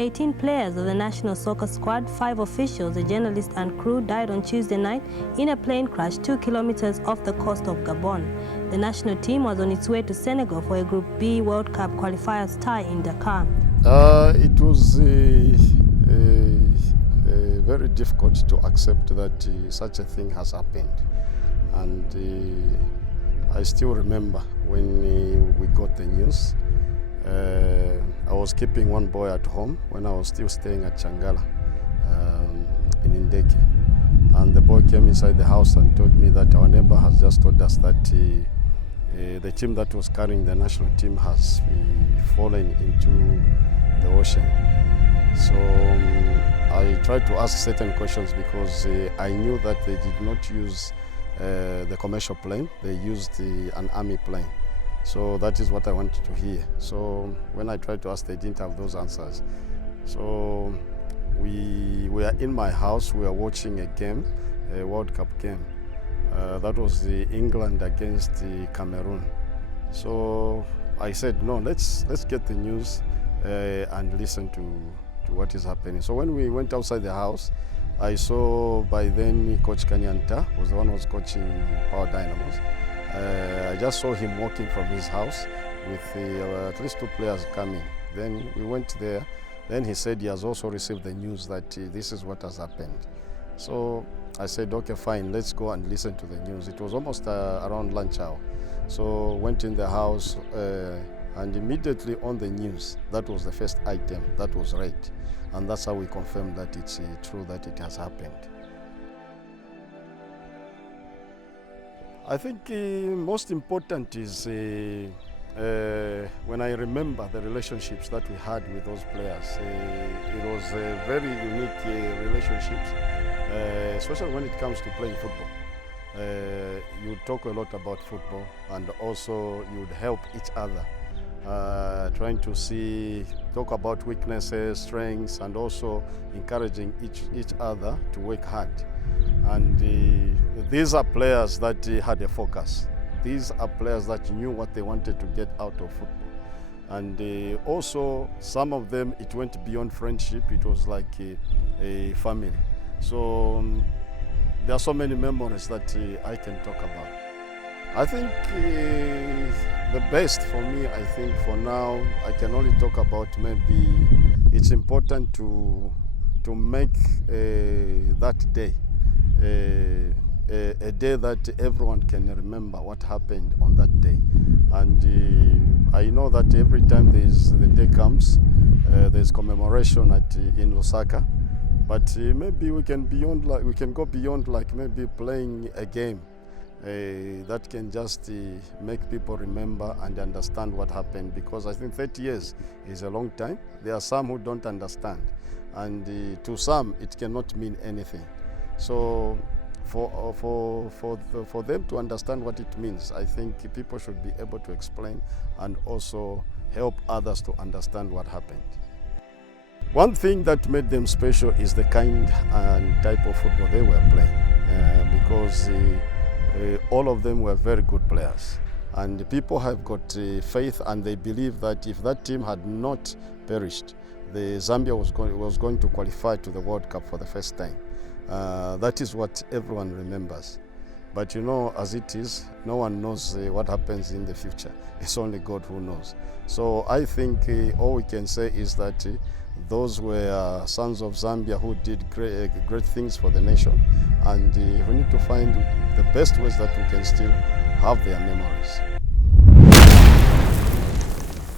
18 players of the national soccer squad, 5 officials, a journalist and crew died on Tuesday night in a plane crash 2 kilometers off the coast of Gabon. The national team was on its way to Senegal for a Group B World Cup qualifiers tie in Dakar. It was very difficult to accept that such a thing has happened. And I still remember when we got the news. I was keeping one boy at home when I was still staying at Changala in Ndeke. And the boy came inside the house and told me that our neighbor has just told us that the team that was carrying the national team has fallen into the ocean. So I tried to ask certain questions because I knew that they did not use the commercial plane, they used an army plane. So that is what I wanted to hear. So when I tried to ask, they didn't have those answers. So we were in my house, we were watching a game, a World Cup game. That was the England against the Cameroon. So I said, no, let's get the news and listen to what is happening. So when we went outside the house, I saw by then Coach Kanyanta was the one who was coaching Power Dynamos. I just saw him walking from his house with at least 2 players coming. Then we went there. Then he said he has also received the news that this is what has happened. So I said, okay, fine, let's go and listen to the news. It was almost around lunch hour. So went in the house and immediately on the news, that was the first item that was read. And that's how we confirmed that it's true that it has happened. I think most important is when I remember the relationships that we had with those players. It was very unique relationships, especially when it comes to playing football. You talk a lot about football, and also you would help each other, trying to talk about weaknesses, strengths, and also encouraging each other to work hard. And these are players that had a focus. These are players that knew what they wanted to get out of football. And also, some of them, it went beyond friendship. It was like a family. So there are so many memories that I can talk about. I think the best for me, I think for now, I can only talk about maybe it's important to make that day a day that everyone can remember what happened on that day. And I know that every time the day comes, there's commemoration in Lusaka. But maybe we can go beyond like maybe playing a game that can just make people remember and understand what happened, because I think 30 years is a long time. There are some who don't understand, and to some it cannot mean anything. So for them to understand what it means, I think people should be able to explain and also help others to understand what happened. One thing that made them special is the kind and type of football they were playing, because all of them were very good players. And people have got faith, and they believe that if that team had not perished, Zambia was going to qualify to the World Cup for the first time. That is what everyone remembers. But you know, as it is, no one knows what happens in the future. It's only God who knows. So I think all we can say is that those were sons of Zambia who did great things for the nation. And we need to find the best ways that we can still have their memories.